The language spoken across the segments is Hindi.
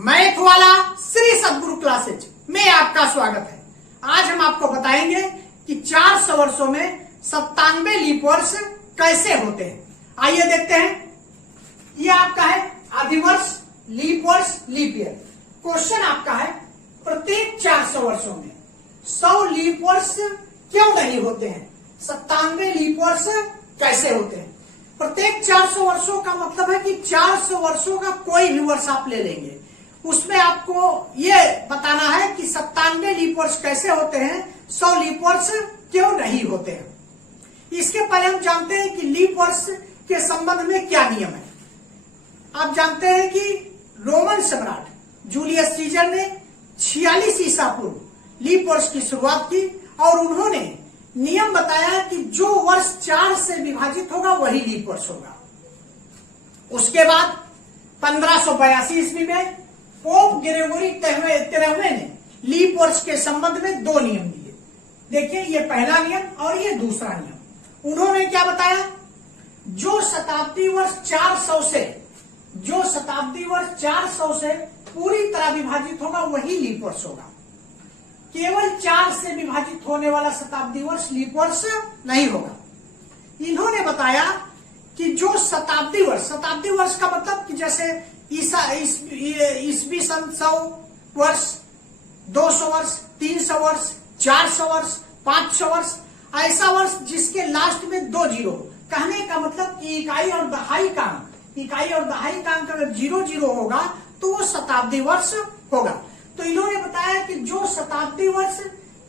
मैथ वाला श्री सद्गुरु क्लासेज में आपका स्वागत है। आज हम आपको बताएंगे कि 400 वर्षों में 97 लीप वर्ष कैसे होते हैं। आइए देखते हैं। ये आपका है अधिवर्ष, लीप वर्ष, लीप ईयर। क्वेश्चन आपका है प्रत्येक 400 वर्षों में 100 लीप वर्ष क्यों नहीं होते हैं, 97 लीप वर्ष कैसे होते हैं। प्रत्येक 400 वर्षों का मतलब है कि 400 वर्षों का कोई भी वर्ष आप ले लेंगे, उसमें आपको ये बताना है कि 97 लीप वर्ष कैसे होते हैं, 100 लीप वर्ष क्यों नहीं होते हैं। इसके पहले हम जानते हैं कि लीप वर्ष के संबंध में क्या नियम है। आप जानते हैं कि रोमन सम्राट जूलियस सीजर ने 46 ईसा पूर्व लीप वर्ष की शुरुआत की और उन्होंने नियम बताया कि जो वर्ष 4 से विभाजित होगा वही लीप वर्ष होगा। उसके बाद 1582 ईस्वी में पोप ग्रेगोरी 13वें ने लीप वर्ष के संबंध में 2 नियम दिए। देखिए, ये पहला नियम और ये दूसरा नियम। उन्होंने क्या बताया, जो शताब्दी वर्ष 400 से पूरी तरह विभाजित होगा वही लीप वर्ष होगा। केवल 4 से विभाजित होने वाला शताब्दी वर्ष लीप वर्ष नहीं होगा। इन्होंने बताया कि जो शताब्दी वर्ष का मतलब कि जैसे ईस्वी सन 100 वर्ष, 200 वर्ष, 300 वर्ष, 400 वर्ष, 500 वर्ष, ऐसा वर्ष जिसके लास्ट में 2 जीरो। कहने का मतलब कि इकाई और दहाई का अंक अगर 0 होगा तो वो शताब्दी वर्ष होगा। तो इन्होंने बताया कि जो शताब्दी वर्ष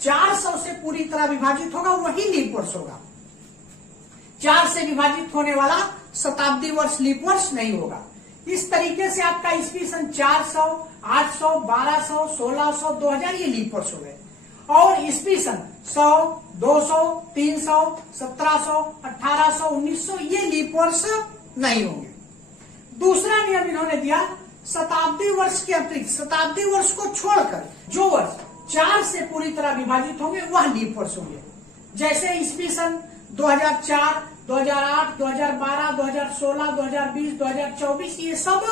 400 से पूरी तरह विभाजित होगा वही लीप वर्ष होगा। 4 से विभाजित होने वाला शताब्दी वर्ष लीप वर्ष नहीं होगा। इस तरीके से आपका ईस्वी सन 400, 800, 1200, 1600, 2000 ये लीप वर्ष हो गए। और ईस्वी सन 100, 200, 300, 1700, 1800, 1900 ये लीप वर्ष नहीं होंगे। दूसरा नियम इन्होंने दिया, शताब्दी वर्ष के अतिरिक्त शताब्दी वर्ष को छोड़कर जो वर्ष 4 से पूरी तरह विभाजित होंगे वह लीप वर्ष होंगे। जैसे ईस्वी सन 2004, 2008, 2012, 2016, 2020, 2024 ये सब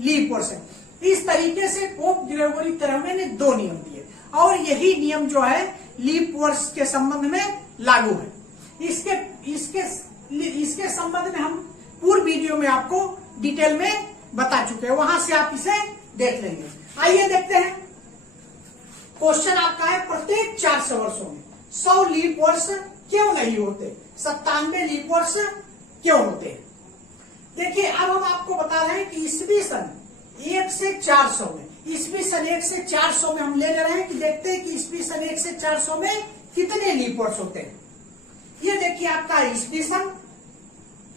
लीप वर्ष है। इस तरीके से पोप ग्रेगोरी 13वें ने 2 नियम दिए और यही नियम जो है लीप वर्ष के संबंध में लागू है। इसके संबंध में हम पूर्व वीडियो में आपको डिटेल में बता चुके हैं, वहां से आप इसे देख लेंगे। आइए देखते हैं। क्वेश्चन आपका है प्रत्येक 400 वर्षों में 100 लीप वर्ष क्यों नहीं होते, 97 लीप वर्ष क्यों होते हैं। देखिए, अब हम आपको बता रहे हैं कि ईस्वी सन 1 से 400 में, ईस्वी सन 1 से 400 में हम ले रहे हैं कि देखते हैं कि ईस्वी सन 1 से 400 में कितने लीप वर्ष होते हैं। ये देखिए आपका ईस्वी सन,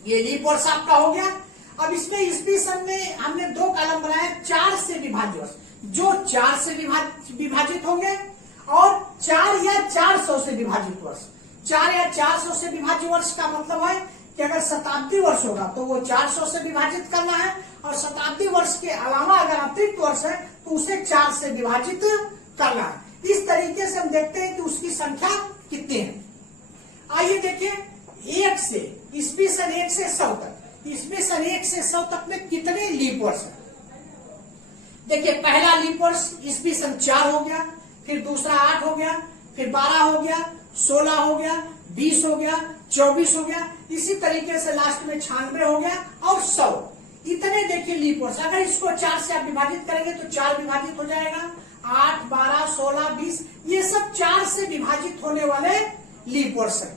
ये लीप वर्ष आपका हो गया। अब इसमें ईस्वी सन में हमने 2 कॉलम बनाए, 4 से विभाजित वर्ष, जो 4 से विभाजित होंगे और 4 या 400 से विभाजित वर्ष। 4 या 400 से विभाजित वर्ष का मतलब है कि अगर शताब्दी वर्ष होगा तो वो 400 से विभाजित करना है और शताब्दी वर्ष के अलावा अगर अतिरिक्त वर्ष है तो उसे 4 से विभाजित करना है। इस तरीके से हम देखते हैं कि उसकी संख्या कितनी है। आइए देखिए, ईस्वी सन 1 से 100 तक, ईस्वी सन 1 से 100 तक में कितने लीप वर्ष है। देखिए, पहला लीप वर्ष ईस्वी सन 4 हो गया, फिर दूसरा 8 हो गया, फिर 12 हो गया, 16 हो गया, 20 हो गया, 24 हो गया, इसी तरीके से लास्ट में 96 हो गया और 100। इतने देखिए लीप वर्ष। अगर इसको 4 से आप विभाजित करेंगे तो 4 विभाजित हो जाएगा, 8, 12, 16, 20 ये सब 4 से विभाजित होने वाले लीप वर्ष है।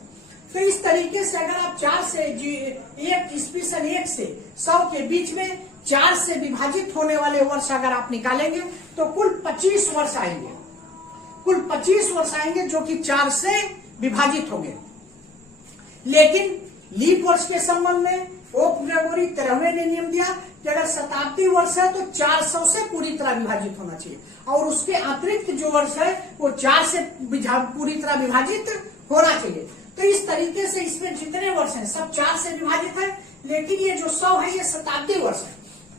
तो इस तरीके से अगर आप 4 से ईस्वी सन 1 से 100 के बीच में 4 से विभाजित होने वाले वर्ष अगर आप निकालेंगे तो कुल 25 वर्ष आएंगे। कुल 25 वर्ष आएंगे जो कि 4 से विभाजित होंगे। लेकिन लीप वर्ष के संबंध में पोप ग्रेगोरी 13वें ने नियम दिया कि अगर शताब्दी वर्ष है तो 400 से पूरी तरह विभाजित होना चाहिए और उसके अतिरिक्त जो वर्ष है वो 4 से पूरी तरह विभाजित होना चाहिए। तो इस तरीके से इसमें जितने वर्ष हैं सब 4 से विभाजित है, लेकिन ये जो 100 है ये शताब्दी वर्ष है।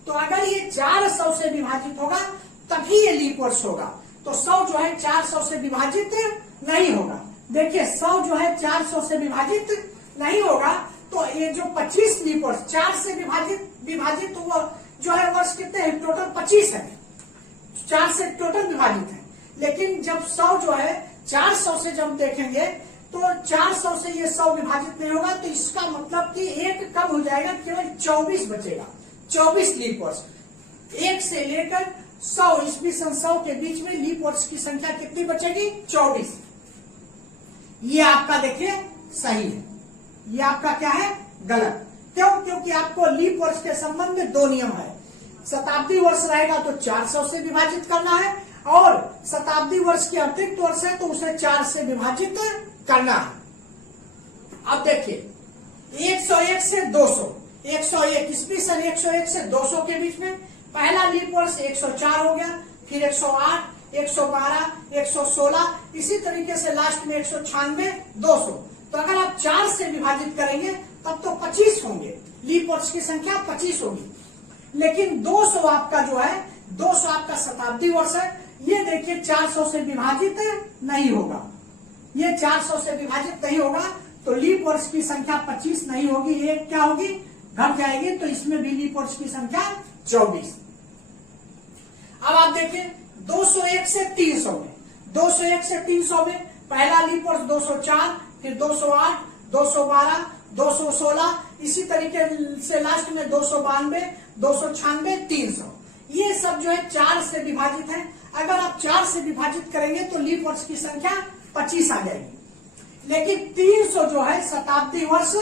तो अगर ये 400 से विभाजित होगा तभी ये लीप वर्ष होगा। तो 100 जो है 400 से विभाजित नहीं होगा। देखिए, 100 जो है 400 से विभाजित नहीं होगा तो ये जो 25 लीप वर्ष 4 से विभाजित वो जो है वर्ष कितने हैं, टोटल 25 है। 4 से टोटल विभाजित है। लेकिन जब 100 जो है 400 से जब देखेंगे तो 400 से ये 100 विभाजित नहीं होगा, तो इसका मतलब कि एक कम हो जाएगा, केवल 24 बचेगा। 24 लीप वर्ष, 1 से लेकर 100 ईस्वी सन 100 के बीच में लीप वर्ष की संख्या कितनी बचेगी? 24। ये आपका देखिए सही है, ये आपका क्या है? गलत। क्यों? क्योंकि आपको लीप वर्ष के संबंध में 2 नियम है। शताब्दी वर्ष रहेगा तो 400 से विभाजित करना है, और शताब्दी वर्ष के अतिरिक्त वर्ष है तो उसे 4 से विभाजित करना है। अब देखिए 101 से 200, 101 ईस्वी सन 101 से 200 के बीच में पहला लीप वर्ष 104 हो गया, फिर 108, 112, 116, इसी तरीके से लास्ट में 196, 200। तो अगर आप 4 से विभाजित करेंगे तब तो 25 होंगे, लीप वर्ष की संख्या 25 होगी। लेकिन 200 आपका जो है, 200 आपका शताब्दी वर्ष है, ये देखिए 400 से विभाजित नहीं होगा, ये 400 से विभाजित नहीं होगा, तो लीप वर्ष की संख्या 25 नहीं होगी, एक क्या होगी? घट जाएगी। तो इसमें भी लीप वर्ष की संख्या 24। अब आप देखिए 201 से 300 में, 201 से 300 में पहला लीप वर्ष 204, फिर 208, 212, 216, इसी तरीके से लास्ट में 292, 296, 300। ये सब जो है 4 से विभाजित है। अगर आप 4 से विभाजित करेंगे तो लीप वर्ष की संख्या 25 आ जाएगी। लेकिन 300 जो है शताब्दी वर्ष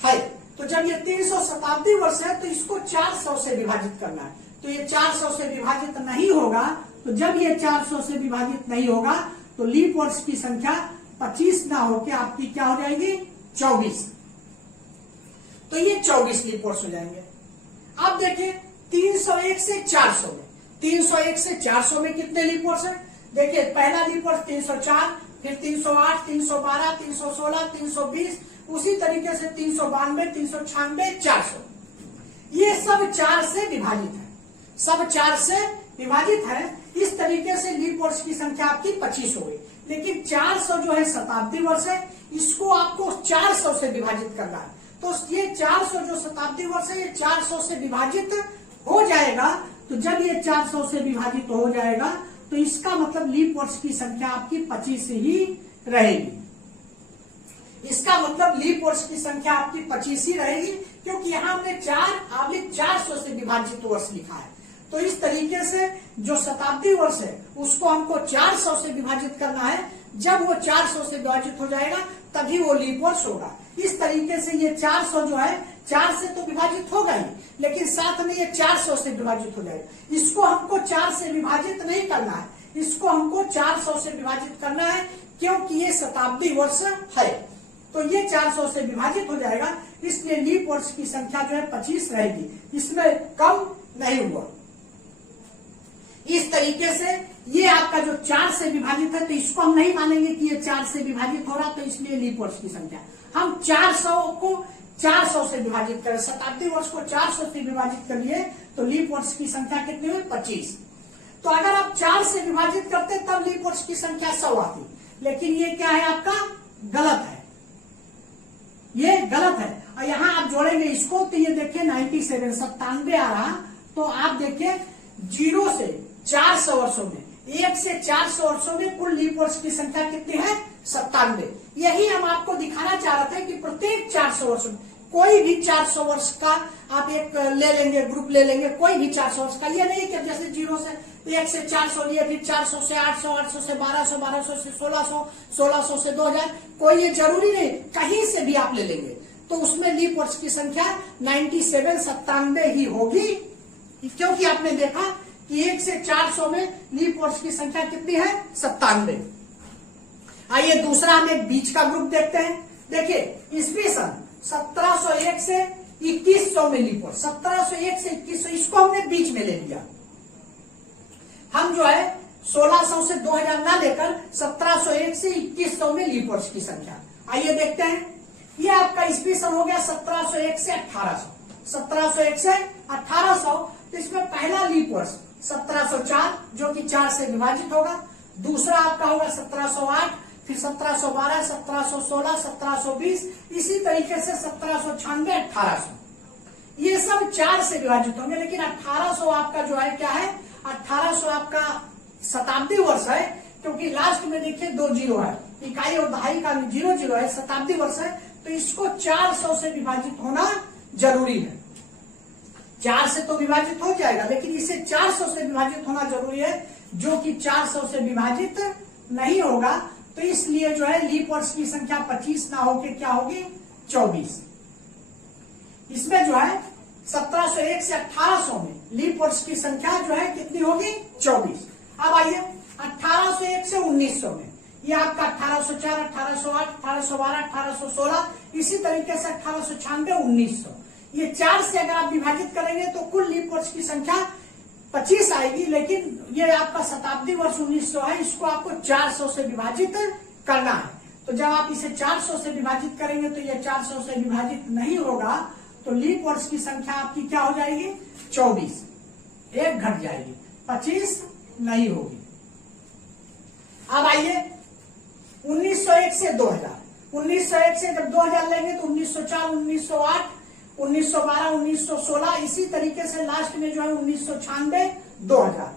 है, तो जब ये 300 शताब्दी वर्ष है तो इसको 400 से विभाजित करना है, तो ये 400 से विभाजित नहीं होगा। तो जब ये 400 से विभाजित नहीं होगा तो लीप वर्ष की संख्या 25 ना होकर आपकी क्या हो जाएगी? 24। तो ये 24 लीप वर्ष हो जाएंगे। अब देखिए 301 से 400 में, 301 से 400 में कितने लीप वर्ष है? देखिए पहला लीप वर्ष 304, फिर 308, 312, 316, 320, उसी तरीके से 392, 396, 400। ये सब 4 से विभाजित है, सब 4 से विभाजित है। इस तरीके से लीप वर्ष की संख्या आपकी 25 हो गई। लेकिन 400 जो है शताब्दी वर्ष है, इसको आपको 400 से विभाजित करना है। तो ये 400 जो शताब्दी वर्ष है, ये 400 से विभाजित हो जाएगा। तो जब ये 400 से विभाजित हो जाएगा तो इसका मतलब लीप वर्ष की संख्या आपकी 25 ही रहेगी। इसका मतलब लीप वर्ष की संख्या आपकी 25 ही रहेगी, क्योंकि यहाँ हमने 400 से विभाजित वर्ष लिखा है। तो इस तरीके से जो शताब्दी वर्ष है उसको हमको 400 से विभाजित करना है। जब वो 400 से विभाजित हो जाएगा तभी वो लीप वर्ष होगा। इस तरीके से ये 400 जो है 4 से तो विभाजित होगा ही, लेकिन साथ में ये 400 से विभाजित हो जाएगा। इसको हमको 4 से विभाजित नहीं करना है, इसको हमको 400 से विभाजित करना है, क्योंकि ये शताब्दी वर्ष है। तो ये 400 से विभाजित हो जाएगा, इसलिए लीप वर्ष की संख्या जो है 25 रहेगी, इसमें कम नहीं हुआ। इस तरीके से ये आपका जो 4 से विभाजित है, तो इसको हम नहीं मानेंगे कि ये 4 से विभाजित हो रहा, तो इसलिए लीप वर्ष की संख्या हम 400 को 400 से विभाजित करें, शताब्दी वर्ष को 400 से विभाजित कर लिए तो लीप वर्ष की संख्या कितनी हुई? 25। तो अगर आप 4 से विभाजित करते तब लीप वर्ष की संख्या 100 आती, लेकिन ये क्या है? आपका गलत है, ये गलत है। और यहाँ आप जोड़ेंगे इसको तो ये देखिए 97 97 आ रहा। तो आप देखिए 0 से 400 वर्षों में, 1 से 400 वर्षों में कुल लीप वर्ष की संख्या कितनी है? 97। यही हम आपको दिखाना चाह रहे थे कि प्रत्येक 400 वर्ष में कोई भी 400 वर्ष का आप एक ले लेंगे, ग्रुप ले लेंगे, कोई भी 400 वर्ष का। ये नहीं कि जैसे 0 से 1 से 400 लिए, फिर 400 से 800, 800 से 1200, 1200 से 1600, 1600 से 2000, कोई ये जरूरी नहीं, कहीं से भी आप ले लेंगे तो उसमें लीप वर्ष की संख्या 97 97 ही होगी, क्योंकि आपने देखा कि 1 से 400 में लीप वर्ष की संख्या कितनी है? 97। आइए दूसरा हम एक बीच का ग्रुप देखते हैं। देखिए ईस्वी सन 1701 से 2100 में लीप वर्ष, 1701 से 2100, इसको हमने बीच में ले लिया। हम जो है 1600 से 2000 ना लेकर 1701 से 2100 में लीप वर्ष की संख्या। आइए देखते हैं। ये आपका ईस्वी सन हो गया 1701 से 1800, 1701 से 1800। तो इसमें पहला लीप वर्ष 1704 जो कि 4 से विभाजित होगा, दूसरा आपका होगा 1708, फिर 1712, 1716, 1720, इसी तरीके से 1796, 1800। ये सब 4 से विभाजित होंगे, लेकिन 1800 आपका जो है क्या है? 1800 आपका शताब्दी वर्ष है, क्योंकि लास्ट में देखिए 2 जीरो है, इकाई और दहाई का 00 है, शताब्दी वर्ष है, तो इसको 400 से विभाजित होना जरूरी है। 4 से तो विभाजित हो जाएगा, लेकिन इसे 400 से विभाजित होना जरूरी है, जो कि 400 से विभाजित नहीं होगा। तो इसलिए जो है लीप वर्ष की संख्या 25 ना होके क्या होगी, 24। इसमें जो है 1701 से 1800 में लीप वर्ष की संख्या जो है कितनी होगी, 24। अब आइए 1801 से 1900 में, ये आपका 1804, 1808, 1812, 1816, इसी तरीके से 1896, 1900, ये 4 से अगर आप विभाजित करेंगे तो कुल लीप वर्ष की संख्या 25 आएगी। लेकिन ये आपका शताब्दी वर्ष 1900 है, इसको आपको 400 से विभाजित करना है। तो जब आप इसे 400 से विभाजित करेंगे तो ये 400 से विभाजित नहीं होगा, तो लीप वर्ष की संख्या आपकी क्या हो जाएगी, 24, एक घट जाएगी, 25 नहीं होगी। अब आइए 1901 से 2000, 1901 से जब 2000 लेंगे तो 1904, 1908, 1912, 1916, इसी तरीके से लास्ट में जो है 1996, 2000।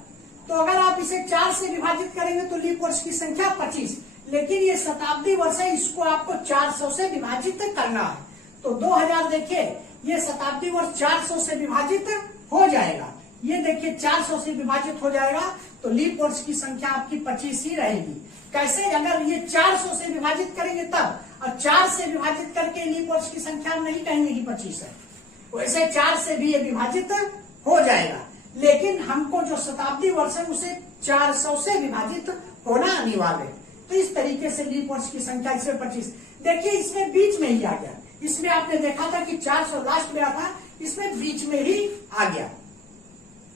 तो अगर आप इसे 4 से विभाजित करेंगे तो लीप वर्ष की संख्या 25, लेकिन ये शताब्दी वर्ष है, इसको आपको 400 से विभाजित करना है। तो 2000 देखिए, ये शताब्दी वर्ष 400 से विभाजित हो जाएगा, ये देखिए 400 से विभाजित हो जाएगा, तो लीप वर्ष की संख्या आपकी 25 ही रहेगी। कैसे, अगर ये 400 से विभाजित करेंगे तब, और 4 से विभाजित करके लीप वर्ष की संख्या नहीं कहेंगे कि 25 है, वैसे 4 से भी ये विभाजित हो जाएगा, लेकिन हमको जो शताब्दी वर्ष है उसे 400 से विभाजित होना अनिवार्य है। तो इस तरीके से लीप वर्ष की संख्या इसमें 25, देखिए इसमें बीच में ही आ गया, इसमें आपने देखा था कि 400 लास्ट में आ था, इसमें बीच में ही आ गया।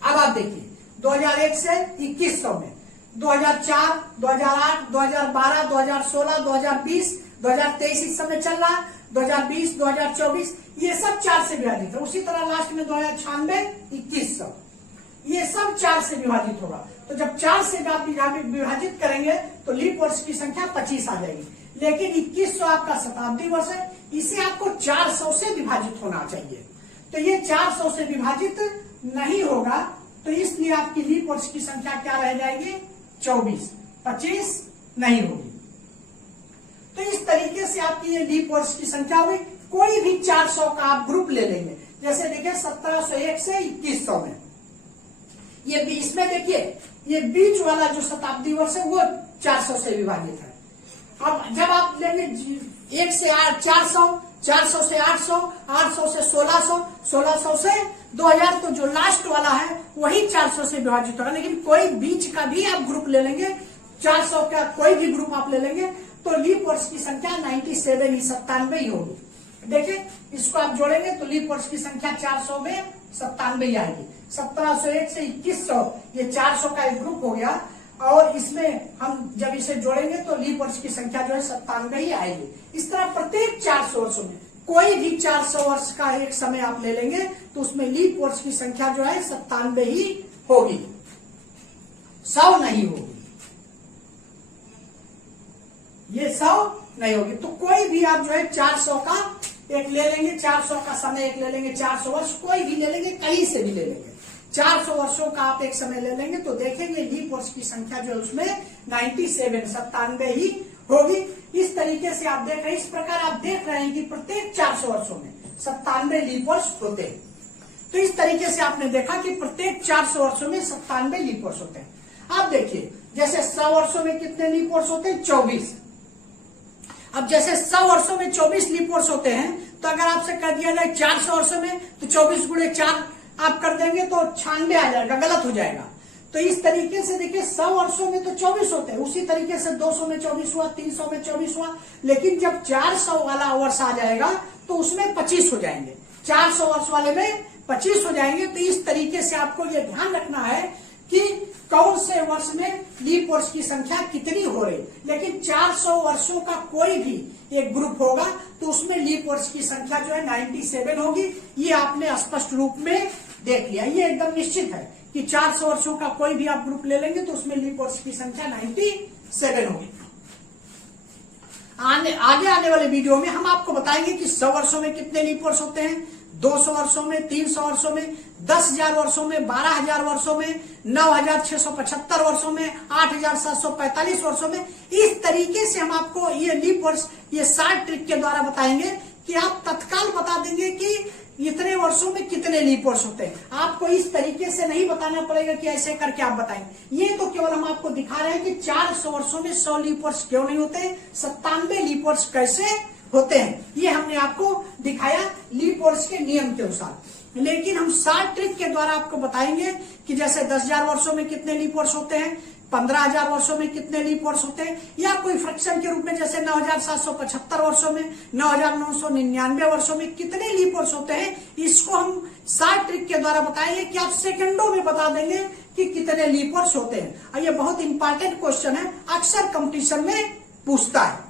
अब आप देखिए 2001 से 2100 में 2004, 2008, 2012, 2016, 2020, 2023 इस समय चल रहा, 2020, 2024, ये सब 4 से विभाजित है। उसी तरह लास्ट में 2096, 2100, ये सब 4 से विभाजित होगा। तो जब 4 से आप विभाजित करेंगे तो लीप वर्ष की संख्या 25 आ जाएगी, लेकिन 2100 आपका शताब्दी वर्ष है, इसे आपको 400 से विभाजित होना चाहिए, तो ये 400 से विभाजित नहीं होगा, तो इसलिए आपकी लीप वर्ष की संख्या क्या रह जाएगी, 24, 25 नहीं होगी। तो इस तरीके से आपकी ये लीप वर्ष की संख्या हुई। कोई भी 400 का आप ग्रुप ले लेंगे, जैसे देखिए 1701 से 2100 में, ये इसमें देखिए ये बीच वाला जो शताब्दी वर्ष है वो 400 से विभाजित है। अब जब आप लेंगे 1 से 400, 400 से 800, 800 से 1600, 1600 से 2000, तो जो लास्ट वाला है वही 400 से विभाजित होगा। लेकिन कोई बीच का भी आप ग्रुप ले लेंगे, 400 का कोई भी ग्रुप आप ले लेंगे, तो लीप वर्ष की संख्या 97 ही 97 ही होगी। देखिए इसको आप जोड़ेंगे तो लीप वर्ष की संख्या 400 में 97 आएगी। 1701 से 2100 ये 400 का एक ग्रुप हो गया, और इसमें हम जब इसे जोड़ेंगे तो लीप वर्ष की संख्या जो है 97 ही आएगी। इस तरह प्रत्येक 400 वर्षों में कोई भी 400 वर्ष का एक समय आप ले लेंगे तो उसमें लीप वर्ष की संख्या जो है 97 ही होगी, 100 नहीं होगी, ये 100 नहीं होगी। तो कोई भी आप जो है 400 का एक ले लेंगे, 400 का समय एक ले लेंगे, 400 वर्ष कोई भी ले लेंगे, कहीं से भी ले लेंगे, 400 वर्षों का आप एक समय ले लेंगे तो देखेंगे लीप वर्ष की संख्या जो है उसमें 97 ही होगी। इस तरीके से आप देख रहे हैं, इस प्रकार आप देख रहे हैं कि प्रत्येक 400 वर्षों में 97 लीप वर्ष होते हैं। तो इस तरीके से आपने देखा कि प्रत्येक 400 वर्षों में 97 लीप वर्ष होते हैं। अब देखिए जैसे 100 वर्षों में कितने लीप वर्ष होते हैं, 24। अब जैसे 100 वर्षों में 24 लीप वर्ष होते हैं, तो अगर आपसे कह दिया जाए 400 वर्षों में तो 24 गुणे 4 आप कर देंगे तो 96 आ जाएगा, गलत हो जाएगा। तो इस तरीके से देखिए 100 वर्षों में तो 24 होते हैं, उसी तरीके से 200 में 24 हुआ, 300 में 24 हुआ, लेकिन जब 400 वाला वर्ष आ जाएगा तो उसमें 25 हो जाएंगे, 400 वर्ष वाले में 25 हो जाएंगे। तो इस तरीके से आपको ये ध्यान रखना है कि कौन से वर्ष में लीप वर्ष की संख्या कितनी हो रही। लेकिन 400 वर्षों का कोई भी एक ग्रुप होगा तो उसमें लीप वर्ष की संख्या जो है 97 होगी। ये आपने स्पष्ट रूप में देख लिया, ये एकदम निश्चित है कि 400 वर्षों का कोई भी आप ग्रुप ले लेंगे तो उसमें लीप वर्ष की संख्या 97 होगी। आगे आने वाले वीडियो में हम आपको बताएंगे कि 100 वर्षों में कितने लीप वर्ष होते हैं, 200 वर्षों में, 300 वर्षों में, 10,000 वर्षों में, 12,000 वर्षों में, 9,675 वर्षों में, 8,745 वर्षों में। इस तरीके से हम आपको ये लीप वर्ष, ये 60 ट्रिक के द्वारा बताएंगे कि आप तत्काल बता देंगे कि इतने वर्षों में कितने लीप वर्ष होते हैं। आपको इस तरीके से नहीं बताना पड़ेगा कि ऐसे करके आप बताएंगे। ये तो केवल हम आपको दिखा रहे हैं कि 400 वर्षों में 100 लीप वर्ष क्यों नहीं होते, 97 लीप वर्ष कैसे होते हैं, ये हमने आपको दिखाया लीप वर्ष के नियम के अनुसार। लेकिन हम 60 ट्रिक के द्वारा आपको बताएंगे कि जैसे 10,000 वर्षों में कितने लीप वर्ष होते हैं, 15,000 वर्षों में कितने लीप वर्ष होते हैं, या कोई फ्रैक्शन के रूप में जैसे 9,775 वर्षों में, 9,999 वर्षों में कितने लीप वर्ष होते हैं। इसको हम 60 ट्रिक के द्वारा बताएंगे कि आप सेकंडों में बता देंगे कि कितने लीप वर्ष होते हैं। और ये बहुत इंपॉर्टेंट क्वेश्चन है, अक्सर कंपटीशन में पूछता है।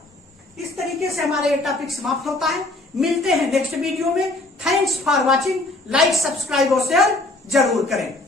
इस तरीके से हमारा ये टॉपिक समाप्त होता है। मिलते हैं नेक्स्ट वीडियो में। Thanks for watching. Like, subscribe और शेयर जरूर करें।